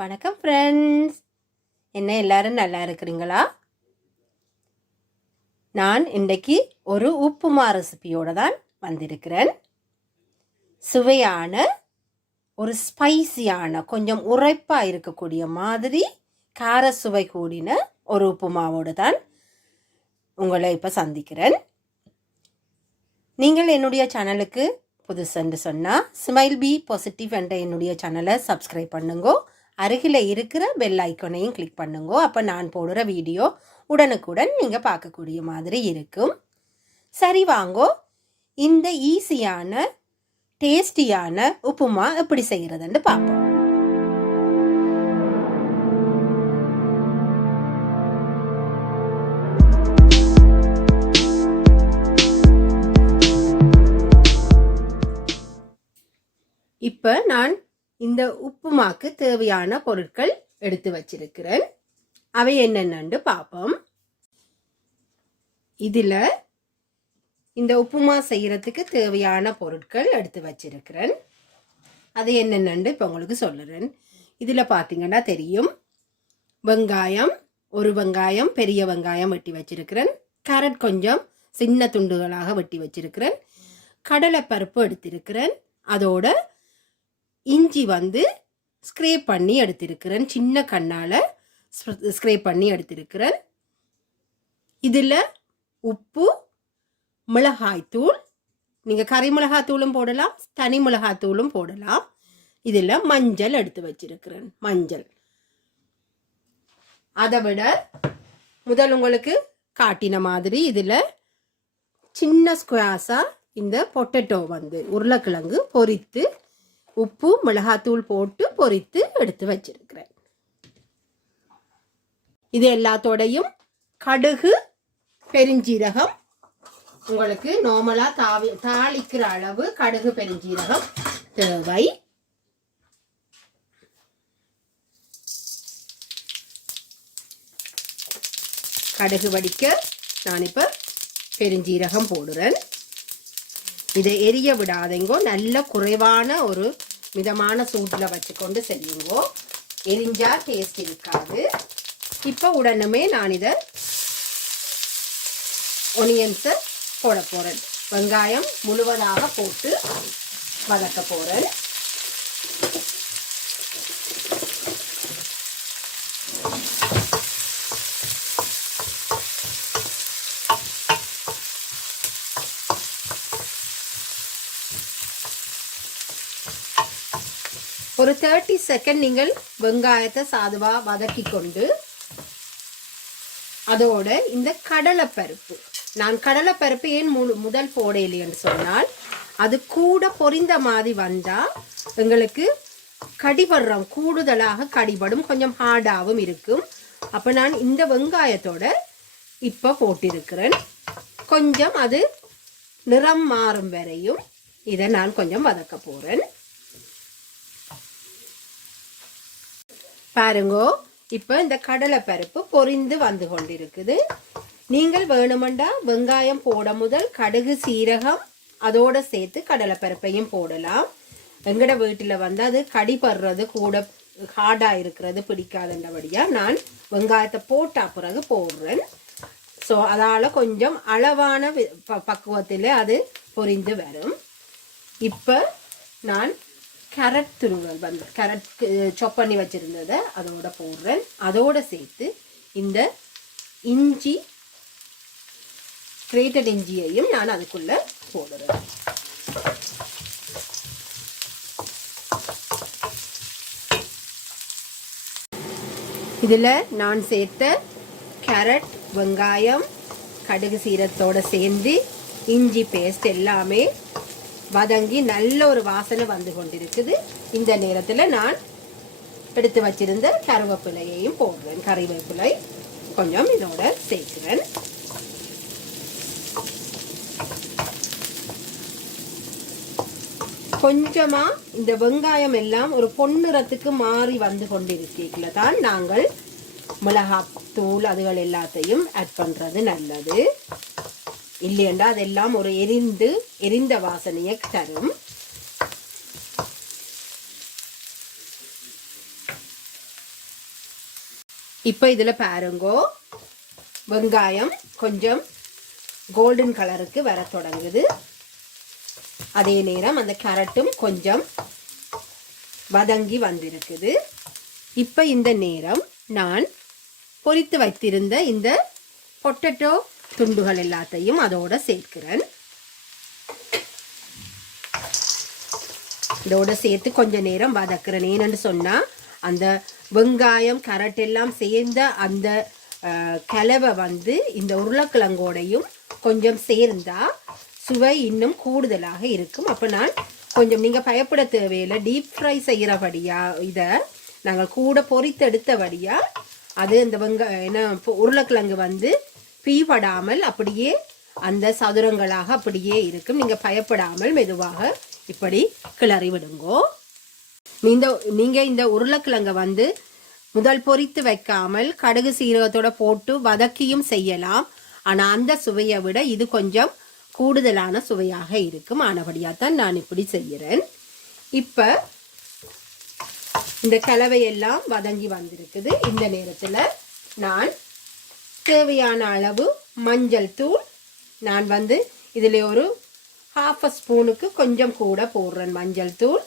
வணக்கம் ஃப்ரெண்ட்ஸ், என்ன எல்லாரும் நல்லா இருக்கிறீங்களா? நான் இன்றைக்கு ஒரு உப்புமா ரெசிபியோடு தான் வந்திருக்கிறேன். சுவையான ஒரு ஸ்பைசியான கொஞ்சம் உரைப்பாக இருக்கக்கூடிய மாதிரி கார சுவை கூடின ஒரு உப்புமாவோடு தான் உங்களை இப்போ சந்திக்கிறேன். நீங்கள் என்னுடைய சேனலுக்கு புதுசுன்னு சொன்னால் ஸ்மைல் பி பாசிட்டிவ் என்ற என்னுடைய சேனலை சப்ஸ்கிரைப் பண்ணுங்கோ. அருகில் இருக்கிற பெல் ஐக்கனையும் கிளிக் பண்ணுங்க. அப்போ நான் போடுற வீடியோ உடனுக்குடன் நீங்கள் பார்க்கக்கூடிய மாதிரி இருக்கும். சரி, வாங்கோ இந்த ஈஸியான டேஸ்டியான உப்புமா எப்படி செய்கிறதுன்னு பார்ப்போம். இப்போ நான் இந்த உப்புமாக்கு தேவையான பொருட்கள் எடுத்து வச்சிருக்கிறேன். அவை என்னென்னு பார்ப்போம். இதில் இந்த உப்புமா செய்யறதுக்கு தேவையான பொருட்கள் எடுத்து வச்சிருக்கிறேன். அது என்னென்னு இப்போ உங்களுக்கு சொல்லுறேன். இதில் பார்த்தீங்கன்னா தெரியும், வெங்காயம், ஒரு வெங்காயம், பெரிய வெங்காயம் வெட்டி வச்சிருக்கிறேன். கேரட் கொஞ்சம் சின்ன துண்டுகளாக வெட்டி வச்சிருக்கிறேன். கடலைப்பருப்பு எடுத்திருக்கிறேன். அதோட இஞ்சி ஸ்க்ரேப் பண்ணி எடுத்திருக்கிறேன். சின்ன கண்ணால் ஸ்க்ரேப் பண்ணி எடுத்திருக்கிறேன். இதில் உப்பு, மிளகாய்த்தூள், நீங்கள் கறி மிளகாத்தூளும் போடலாம், தனி மிளகாத்தூளும் போடலாம். இதில் மஞ்சள் எடுத்து வச்சிருக்கிறேன். மஞ்சள். அதை விட முதல் உங்களுக்கு காட்டின மாதிரி இதில் சின்ன ஸ்கொயர்ஸாக இந்த பொட்டேட்டோ உருளைக்கிழங்கு பொரித்து உப்பு மிளகாத்தூள் போட்டு பொரித்து எடுத்து வச்சிருக்கிறேன். இது எல்லாத்தோடையும் கடுகு, பெருஞ்சீரகம், உங்களுக்கு நார்மலா தாளிக்கிற அளவு கடுகு பெருஞ்சீரகம் தேவை. கடுகு வடிக்க நான் இப்ப பெருஞ்சீரகம் போடுறேன். இதை எரிய விடாதீங்கோ. நல்ல குறைவான ஒரு மிதமான சூட்டில் வச்சுக்கொண்டு செய்யுங்கோ. எரிஞ்சா டேஸ்ட் இருக்காது. இப்போ உடனே நான் இதை ஒனியன்ஸை போட போகிறேன். வெங்காயம் முழுவதாக போட்டு வதக்க போகிறேன். ஒரு 30 செகண்ட் நீங்கள் வெங்காயத்தை சாதுவாக வதக்கி கொண்டு அதோட இந்த கடலைப்பருப்பு, நான் கடலைப்பருப்பு ஏன் முதல் போடையில்லைன்னு சொன்னால் அது கூட பொரிந்த மாதிரி வந்தால் எங்களுக்கு கடிபடுறோம், கூடுதலாக கடிபடும், கொஞ்சம் ஹார்டாகவும் இருக்கும். அப்போ நான் இந்த வெங்காயத்தோட இப்போ போட்டிருக்கிறேன். கொஞ்சம் அது நிறம் மாறும் வரையும் இதை நான் கொஞ்சம் வதக்க போகிறேன். பாருங்கோ, இப்போ இந்த கடலைப்பருப்பு பொரிந்து வந்து கொண்டிருக்குது. நீங்கள் வேணுமெண்டா வெங்காயம் போட முதல் கடுகு சீரகம் அதோட சேர்த்து கடலைப்பருப்பையும் போடலாம். எங்கட வீட்டில் அது கடிபடுறது கூட ஹார்டாக இருக்கிறது பிடிக்காதபடியாக நான் வெங்காயத்தை போட்ட பிறகு போடுறேன். ஸோ அதால் கொஞ்சம் அளவான பக்குவத்தில் அது பொரிந்து வரும். இப்போ நான் கேரட் துருவல் கேரட் சாப் பண்ணி வச்சுருந்ததை அதோட போடுறேன். அதோட சேர்த்து இந்த இஞ்சி, கிரேட்டட் இஞ்சியையும் நான் அதுக்குள்ளே போடுறேன். இதில் நான் சேர்த்த கேரட், வெங்காயம், கடுகு சீரகத்தோடு சேர்ந்து இஞ்சி பேஸ்ட் எல்லாமே வதங்கி நல்ல ஒரு வாசனை வந்து கொண்டிருக்குது. இந்த நேரத்தில் நான் எடுத்து வச்சிருந்த கருவேப்பிலையையும் போடுறேன். கறிவேப்பிலை கொஞ்சம் இதோட சேர்க்கிறேன். கொஞ்சமா இந்த வெங்காயம் எல்லாம் ஒரு பொன்னிறத்துக்கு மாறி வந்து கொண்டிருக்கீங்கள தான் நாங்கள் மிளகாத்தூள் அதுகள் எல்லாத்தையும் ஆட் பண்றது நல்லது. இல்லையண்டா அதெல்லாம் ஒரு எரிந்த வாசனையை தரும். இப்போ இதில் பாருங்கோ, வெங்காயம் கொஞ்சம் கோல்டன் கலருக்கு வர தொடங்குது. அதே நேரம் அந்த கேரட்டும் கொஞ்சம் வதங்கி வந்திருக்குது. இப்போ இந்த நேரம் நான் பொரித்து வைத்திருந்த இந்த பொட்டேட்டோ துண்டுகள் எல்லாத்தையும் அதோட சேர்க்கிறேன். இதோட சேர்த்து கொஞ்ச நேரம் வதக்குறேன். ஏன்னு சொன்னா அந்த வெங்காயம் கேரட் எல்லாம் சேர்ந்த அந்த கலவை வந்து இந்த உருளைக்கிழங்கோடையும் கொஞ்சம் சேர்ந்தா சுவை இன்னும் கூடுதலாக இருக்கும். அப்போ நான் கொஞ்சம், நீங்கள் பயப்பட தேவையில்லை, டீப் ஃப்ரை செய்கிறபடியா இதை நாங்கள் கூட பொரித்தெடுத்தபடியா அது இந்த உருளைக்கிழங்கு வந்து பீபடாமல் அப்படியே அந்த சதுரங்களாக அப்படியே இருக்கும். நீங்கள் பயப்படாமல் மெதுவாக இப்படி கிளறி விடுங்கோ. நீங்கள் இந்த உருளைக்கிழங்கை வந்து முதல் பொரித்து வைக்காமல் கடுகு சீரகத்தோட போட்டு வதக்கியும் செய்யலாம். ஆனால் அந்த சுவையை விட இது கொஞ்சம் கூடுதலான சுவையாக இருக்கும். ஆனபடியாத்தான் நான் இப்படி செய்கிறேன். இப்போ இந்த கலவையெல்லாம் வதங்கி வந்திருக்குது. இந்த நேரத்தில் நான் தேவையான அளவு மஞ்சள் தூள், நான் வந்து இதில் ஒரு 1/2 ஸ்பூனுக்கு கொஞ்சம் கூட போடுறேன் மஞ்சள் தூள்.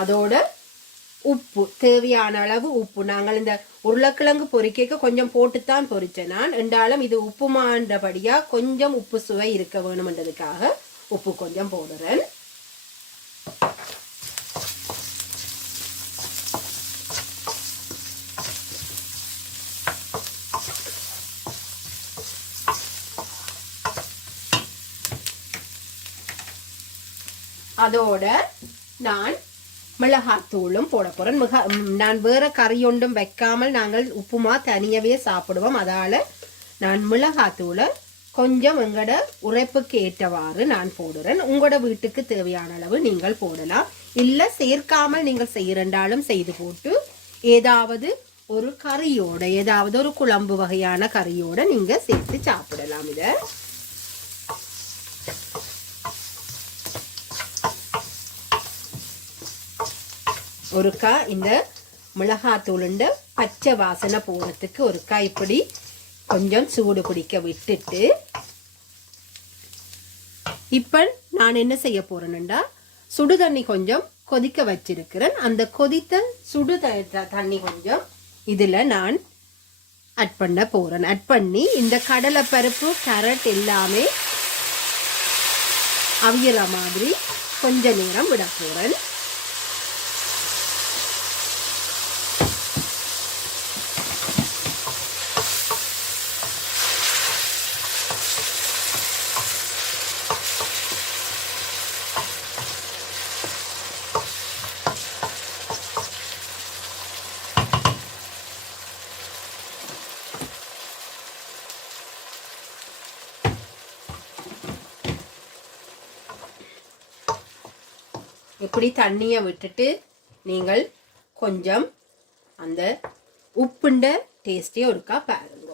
அதோட உப்பு, தேவையான அளவு உப்பு. நாங்கள் இந்த உருளைக்கிழங்கு பொரிக்க கொஞ்சம் போட்டுத்தான் பொரிச்சேன் நான். என்றாலும் இது உப்புமான்றபடியா கொஞ்சம் உப்பு சுவை இருக்க வேணும்ன்றதுக்காக உப்பு கொஞ்சம் போடுறேன். அதோட நான் மிளகாத்தூளும் போட போகிறேன். நான் வேறு கறி ஒன்றும் வைக்காமல் நாங்கள் உப்புமா தனியாகவே சாப்பிடுவோம். அதால் நான் மிளகாத்தூளை கொஞ்சம் எங்களோட உரைப்புக்கு ஏற்றவாறு நான் போடுறேன். உங்களோட வீட்டுக்கு தேவையான அளவு நீங்கள் போடலாம். இல்லை சேர்க்காமல் நீங்கள் செய்கிறண்டாலும் செய்து போட்டு ஏதாவது ஒரு கறியோட, ஏதாவது ஒரு குழம்பு வகையான கறியோட நீங்கள் சேர்த்து சாப்பிடலாம். இதை ஒருக்கா இந்த மிளகாத்தூளுண்ட பச்சை வாசனை போகிறதுக்கு ஒருக்கா இப்படி கொஞ்சம் சூடு பிடிக்க விட்டுட்டு, இப்போ நான் என்ன செய்ய போறேன்டா, சுடு தண்ணி கொஞ்சம் கொதிக்க வச்சிருக்கிறேன். அந்த கொதித்த சுடு தண்ணி கொஞ்சம் இதில் நான் ஆட் பண்ண போகிறேன். ஆட் பண்ணி இந்த கடலைப்பருப்பு கேரட் எல்லாமே அவியற மாதிரி கொஞ்ச நேரம் விட போகிறேன். இப்படி தண்ணியை விட்டுட்டு நீங்கள் கொஞ்சம் அந்த உப்புண்ட டேஸ்டே ஒருக்கா பாருங்க.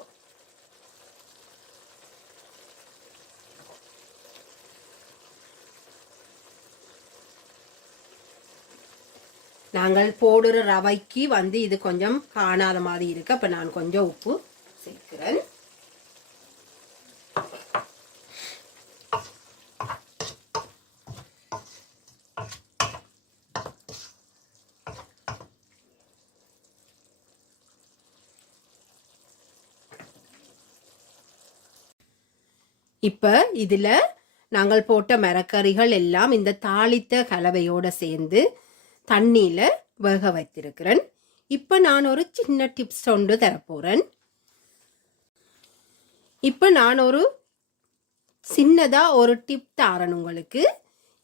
நாங்கள் போடுற ரவைக்கு வந்து இது கொஞ்சம் காணாத மாதிரி இருக்கு. அப்ப நான் கொஞ்சம் உப்பு சேர்க்கிறேன். இப்போ இதில் நாங்கள் போட்ட மரக்கறிகள் எல்லாம் இந்த தாளித்த கலவையோடு சேர்ந்து தண்ணியில் வேக வைத்திருக்கிறேன். இப்போ நான் ஒரு சின்ன டிப்ஸ் ஒன்று தரப்போகிறேன். இப்போ நான் ஒரு சின்னதாக ஒரு டிப் தரேன் உங்களுக்கு.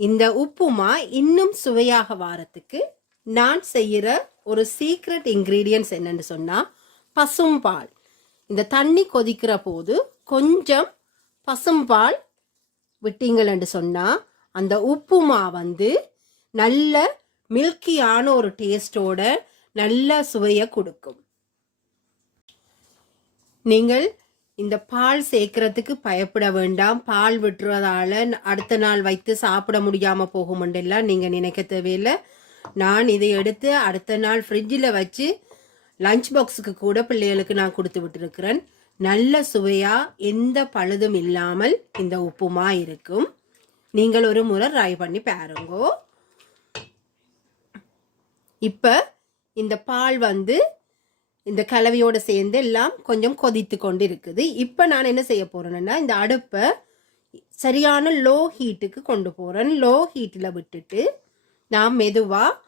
இந்த உப்புமா இன்னும் சுவையாக வாரத்துக்கு நான் செய்கிற ஒரு சீக்ரெட் இன்க்ரீடியன்ட்ஸ் என்னன்னு சொன்னால் பசும்பால். இந்த தண்ணி கொதிக்கிற போது கொஞ்சம் பசும்பால் விட்டீங்கள்னு சொன்னால் அந்த உப்புமா வந்து நல்ல மில்கியான ஒரு டேஸ்டோட நல்ல சுவையை கொடுக்கும். நீங்கள் இந்த பால் சேர்க்கறதுக்கு பயப்பட வேண்டாம். பால் விட்டுறதால அடுத்த நாள் வைத்து சாப்பிட முடியாமல் போகுமெண்டெல்லாம் நீங்கள் நினைக்க தேவையில்லை. நான் இதை எடுத்து அடுத்த நாள் ஃப்ரிட்ஜில் வச்சு லஞ்ச் பாக்ஸுக்கு கூட பிள்ளைகளுக்கு நான் கொடுத்து விட்டுருக்கிறேன். நல்ல சுவையாக எந்த பழுதும் இல்லாமல் இந்த உப்புமா இருக்கும். நீங்கள் ஒரு முறை ட்ரை பண்ணி பாருங்கோ. இப்போ இந்த பால் இந்த கலவையோடு சேர்ந்து எல்லாம் கொஞ்சம் கொதித்து கொண்டு இருக்குது. இப்போ நான் என்ன செய்ய போகிறேன்னா, இந்த அடுப்பை சரியான லோ ஹீட்டுக்கு கொண்டு போகிறேன். லோ ஹீட்டில் விட்டுட்டு நான் மெதுவாக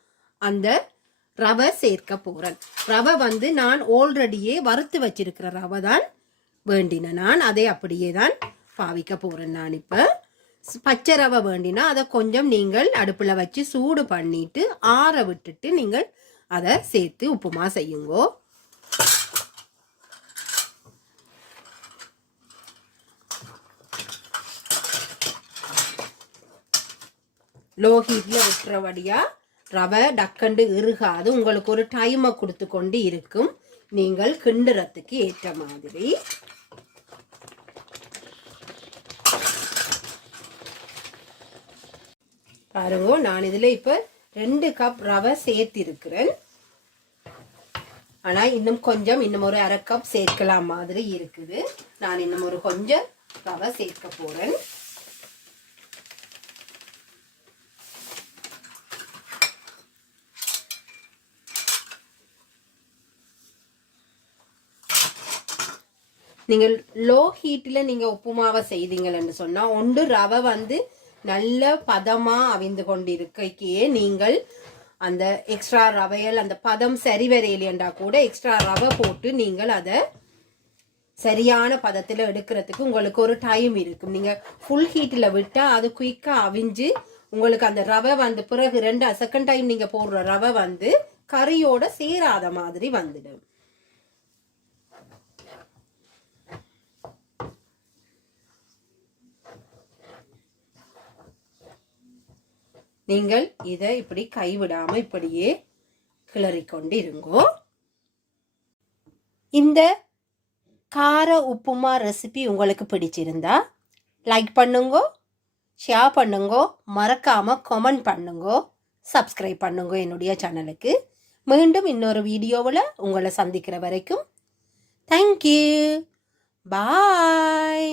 அந்த ரவை சேர்க்க போகிறேன். ரவை நான் ஆல்ரெடியே வறுத்து வச்சிருக்கிற ரவை தான் வேண்டின. நான் அதை அப்படியே தான் பாவிக்க போகிறேன். நான் இப்போ பச்சை ரவை வேண்டினா அதை கொஞ்சம் நீங்கள் அடுப்பில் வச்சு சூடு பண்ணிட்டு ஆற விட்டுட்டு நீங்கள் அதை சேர்த்து உப்புமா செய்யுங்கோ. லோ ஹீட்ல விட்டுறபடியா ரவை டக்கண்டு இறுகாது. உங்களுக்கு ஒரு டைமை கொடுத்து கொண்டு இருக்கும், நீங்கள் கிண்டுறதுக்கு ஏற்ற மாதிரி. பாருங்க, நான் இதில் இப்போ 2 கப் ரவை சேர்த்திருக்கிறேன். ஆனால் இன்னும் ஒரு அரை கப் சேர்க்கலாம் மாதிரி இருக்குது. நான் இன்னும் ஒரு கொஞ்சம் ரவை சேர்க்க போகிறேன். நீங்கள் லோ ஹீட்டில் நீங்கள் உப்புமாவை செய்தீங்கன்னு சொன்னால் ஒன்று ரவை நல்ல பதமாக அவிந்து கொண்டு இருக்கைக்கே நீங்கள் அந்த எக்ஸ்ட்ரா ரவையல் அந்த பதம் சரி வரையிலேண்டா கூட எக்ஸ்ட்ரா ரவை போட்டு நீங்கள் அதை சரியான பதத்தில் எடுக்கிறதுக்கு உங்களுக்கு ஒரு டைம் இருக்கும். நீங்கள் ஃபுல் ஹீட்டில் விட்டால் அது குயிக்காக அவிஞ்சு உங்களுக்கு அந்த ரவை பிறகு செகண்ட் டைம் நீங்கள் போடுற ரவை கறியோட சேராத மாதிரி வந்துடும். நீங்கள் இதை இப்படி கைவிடாம இப்படியே கிளறிக்கொண்டு இருங்கோ. இந்த கார உப்புமா ரெசிபி உங்களுக்கு பிடிச்சிருந்தா லைக் பண்ணுங்கோ, ஷேர் பண்ணுங்கோ, மறக்காம கமெண்ட் பண்ணுங்கோ, சப்ஸ்கிரைப் பண்ணுங்கோ என்னுடைய சேனலுக்கு. மீண்டும் இன்னொரு வீடியோவில் உங்களை சந்திக்கிற வரைக்கும் தேங்க்யூ, பாய்.